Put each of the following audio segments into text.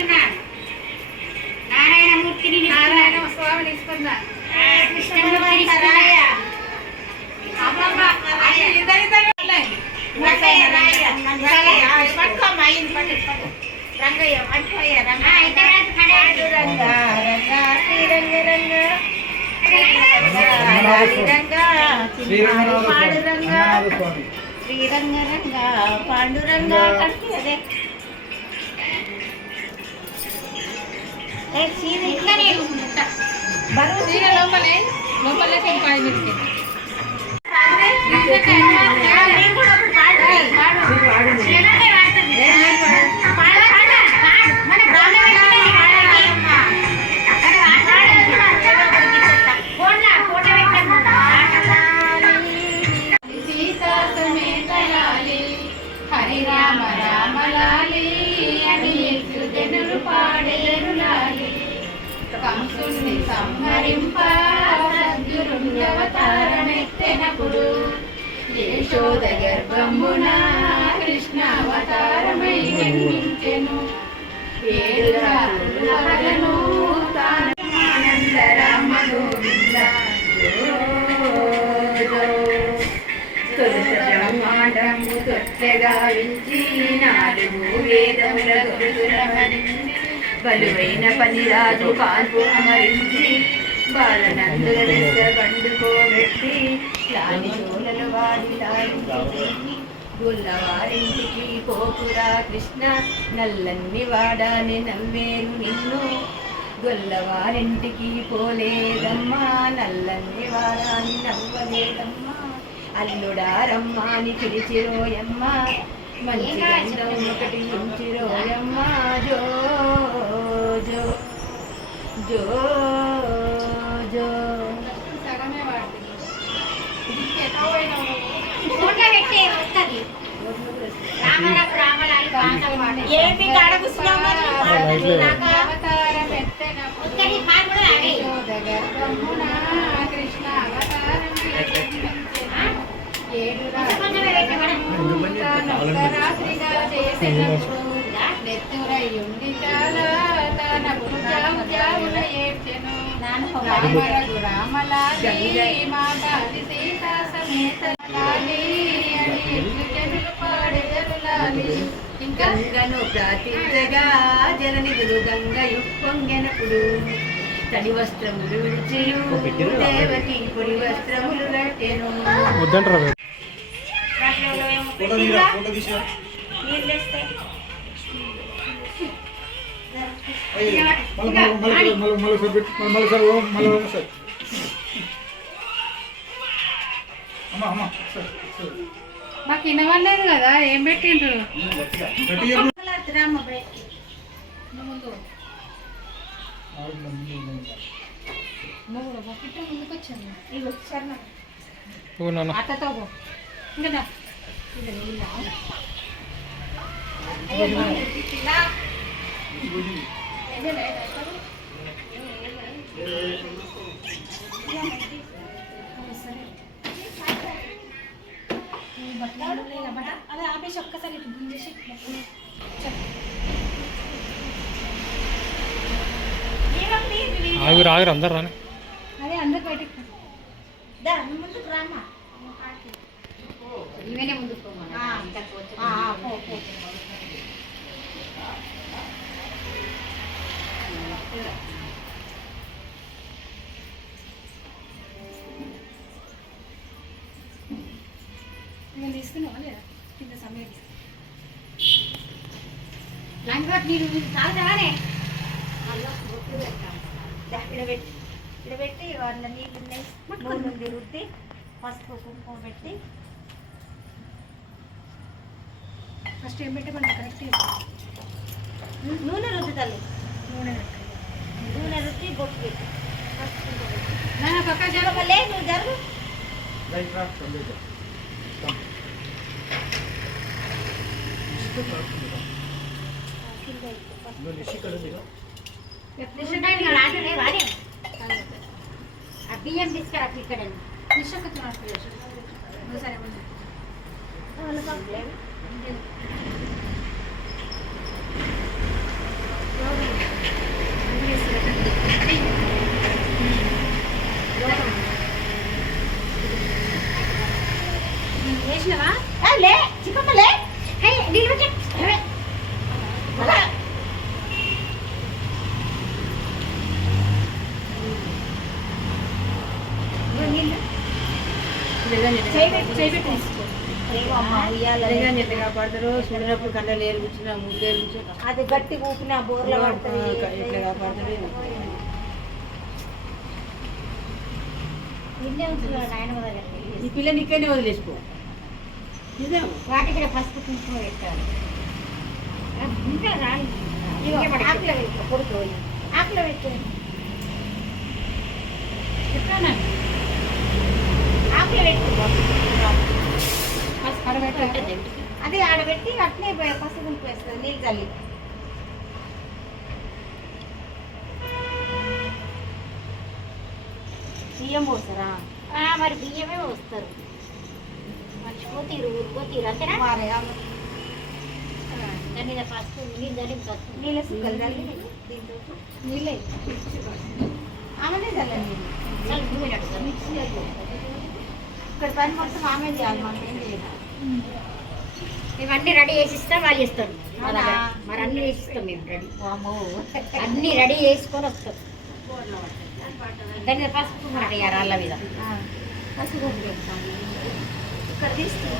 తీసుకొస్తున్నాను నారాయణమూర్తిని నారాయణ స్వామిని ఇస్తున్నా కృష్ణమూర్తిని ఇస్తున్నాను. ఉన్నాయి. రంగయ్య, రంగయ్య, రంగయ్య. పట్టుకోమ్మా, ఈయన పట్టు, పట్టు. రంగయ్య పట్టుకోయ్య ఆ, రంగయ్య ఇద్దరు పడండి. రంగ రంగ శ్రీరంగ రంగ పాడురంగ ఇట్లా నేను చీర లోపలే పాడు, కంసుని సంహరింప సద్గురుని యశోద గర్భమున కృష్ణ అవతారమై జన్మించెను. ఏడు రాజులను తానంద రామ గోవింద బ్రహ్మాండము వించి నాలుగు వేదముల గొలుసులమరించి బలువైన పనిరాజు కాన్పు అమరించి బాలనందుల దశ పండుకోబెట్టి లాని చోళలు వాడి గుల్లవారింటికి పోపురా కృష్ణ నల్లన్ని వాడాని నవ్వేరు నిన్ను. గొల్లవారింటికి పోలేదమ్మా నల్లని వాడాని నవ్వలేదమ్మా. అల్లుడారమ్మా అని పిలిచిరోయమ్మా మంచి గంధం ఒకటి ఉంచిరోయమ్మా జో. పాడు కూడా రాడే. గర్భమున కృష్ణ అవతారం ఏడు కొంచెమే పెట్టమను. రాత్రిగా చేసినప్పుడు నెత్తురయ్యుండి చాలా తన భుజాము జామున ఏడ్చెను రామరకు రామలాలి మాతాలి సీతా సమేత లాలి అని ఎట్లు జనులు పాడెదరు లాలి ఇంకా గంగను ప్రార్థించగా జననిధులు గంగయు పొంగెనప్పుడు తడి వస్త్రములు విడిచియు దేవకి పొడి వస్త్రములు కట్టెను వద్దంటారా మాకు ఇనవలేదు కదా ఏం పెట్టిండ్రు? అత్తతో ఇంకా అదే ఆపేసి ఒక్కసారి ఇటు గుంజేసి ఆగురు ఆగురు అందరు రాని అదే అందరు బయటకు ముందుకు రామ్మా. ఇవన్నీ ముందుకు లంగా నీరు తాగుతావానే దా, ఈడ పెట్టి ఈడ పెట్టి వాళ్ళ నీళ్ళు ఉన్నాయి నూనె ఉంది రుద్ది పసుపు కుంకుమ పెట్టి ఫస్ట్ ఏం పెట్టమని కరెక్ట్ నూనె రుద్ది తల్లి నూనె నూనె రుద్ది బొట్టు పెట్టి పసుపు కుంకుమ పెట్టి నా పక్క జరగ లే నువ్వు జరుగు నిషడానికి లాంటిదే వాడే ఆ బియ్యం తీసుకురా ఇక్కడ సరే వాళ్ళ పక్కలే. చేయి పెట్టి చేయి కళ్ళ తీసుకో. కూర్చున్నా అమ్మ ఉయ్యాల కూర్చున్నా అది గట్టి ఊపిన బోర్ల పడుతుంది ఎట్లా కాపాడతారు ఈ పిల్లని ఇక్కడనే వదిలేసుకో వాటికి ఫస్ట్ పసుపు కుంకుమ పెట్టాలి ఇంకా రాలి ఆకులో పెట్టు, కొడుకు ఆకులో చెప్పాను ఆకులో పెట్టు పసుపు కడబెట్టాలి అదే ఆడబెట్టి అట్నే పసుపు వేస్తుంది నీళ్ళు చల్లి. బియ్యం పోస్తారా? మరి బియ్యమే వస్తారు మర్చిపోతీరు ఊరుకోతీరు అంతేనా? దాని పసుపు నీళ్ళు చల్లి నీళ్ళ సుక్కలు చల్లి నీళ్ళే. ఆమెనే చల్లండి మిక్సీ ఇక్కడ పని మొత్తం ఆమె చేయాలి మనం ఏం చేయాలి ఇవన్నీ రెడీ చేసి ఇస్తాం వాళ్ళు. అవునా? మరి అన్ని చేసి ఇస్తాం మేము రెడీ. అన్ని రెడీ చేసుకొని వస్తాం దాని మీద పసుపు మాట అల్ల మీద పసుపు. ఇక్కడ తీసుకో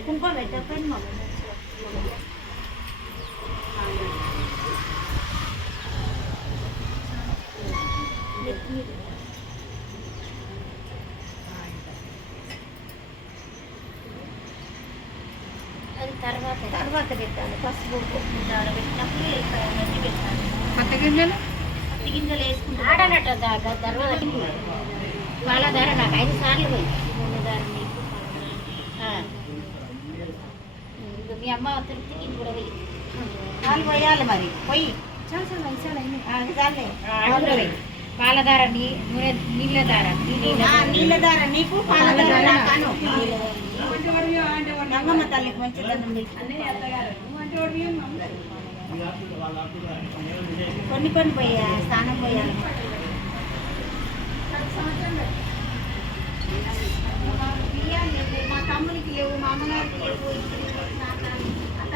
కుంకుమ పెట్టకపోయింది మా తర్వాత తర్వాత పెట్టాలి. పసుపు పెట్టాలి పచ్చ గింజలు పత్తి గింజలు వేసుకుంటారు ఆడనట్టు తర్వాత వాళ్ళ ధర నాకు ఐదు సార్లు పోయింది మూడు ధర నీకు ఆ. ఇంకా మీ అమ్మ తిరుపతికి ఇది కూడా పోయి పాలు పోయాలి మరి. పొయ్యి చాలా చాలా ఐదు సార్లు అయింది. చాలే అందులో పోయి పాల ధార నీ నూనె నీళ్ళ నీ నీళ్ళ దార నీకు పాల దార నాకాను రంగమ్మ తల్లికి మంచి దండం పెట్టి. కొన్ని కొన్ని పోయా స్నానం పోయాలి మా తమ్మునికి లేవు మా అమ్మగారికి లేవు ఇప్పుడు నాకు అత్తగారికి లేవు మీరు ఐదు నిలబడు. ఆ,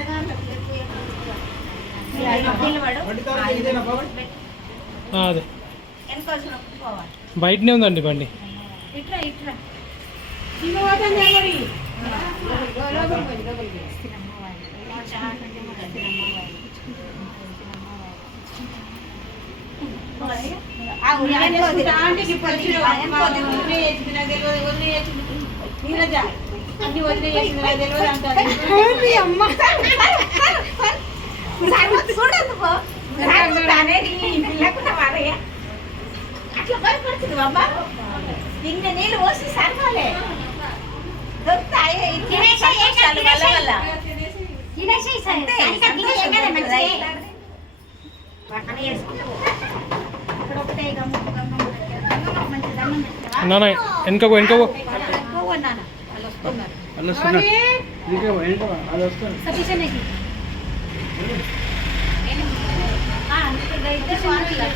అదే. బయటనే ఉందండి బండి. ఇట్లా ఇట్లా ఆ, వెనక వదిలి. ఆ, వెనక వదిలి. ఏంది అమ్మ? చూడొద్దు పో. సాగుతానే నీ పిల్లకు వారే. అట్లా భయపడుతుంది అమ్మ ఇన్ని నీళ్ళు పోసి సరగాలే దొరుకుతాయి వల్ల వల్ల. వెనక వెనక నాన్న వాళ్ళు వస్తున్నారు వాళ్ళు వస్తున్నారు ఇంకా వెనక వాళ్ళు వస్తారు సతీష్ ఆ, అందుకే ఇక ఇద్దరు వాళ్ళు ఇలా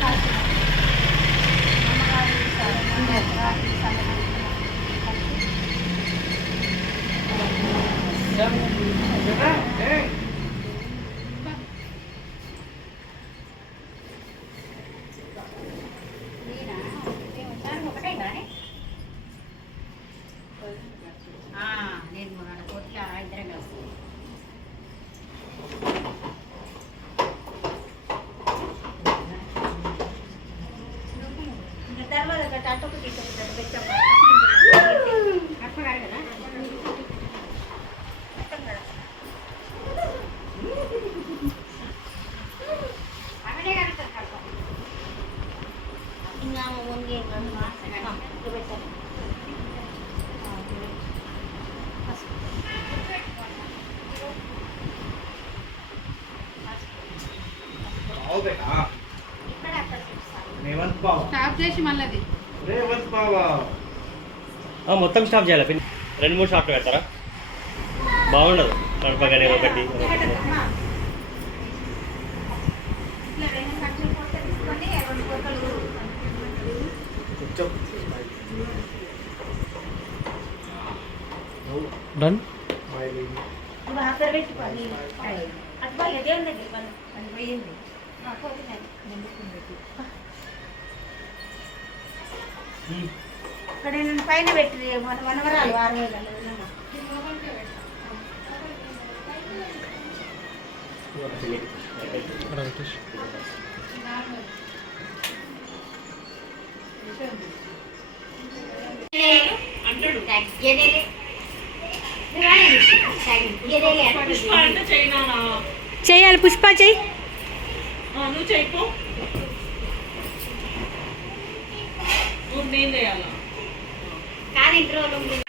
నేను మొన్న కొట్ల ఇద్దరం కలిసి ఇంకా తర్వాత ఒకటి అటు ఒకటి ఇటు ఒకటి పెట్టమ్మా. అక్కడ కదా పెట్టం కదా. అక్కడే కడతారు కడప ఇంకా ఆమె వంగి ఇంకా ఆ, ఇక్కడ పెట్టాలి. ఇక్కడ అక్కడ స్టాప్ చేసి మళ్ళీ అది ఆ, మొత్తం స్టాప్ చేయాలి? పిన్ రెండు మూడు స్టాప్లు పెడతారా? బాగుండదు. కడపగానే ఒకటి అమ్మా. ఇట్లా రెండు కట్టలు ఇక్కడ నేను పైన పెట్టి మన మనవరాలు ఆరు వేలు అక్కడ పెట్టేసి అంటాడు తగ్గేదేలే తగ్గేదేలే పుష్ప అంటే చైనా చేయాలి పుష్ప చెయ్యి నువ్వు చేయకు నువ్వు నేను చేయాలి? కానీ ఇంటి రోజులు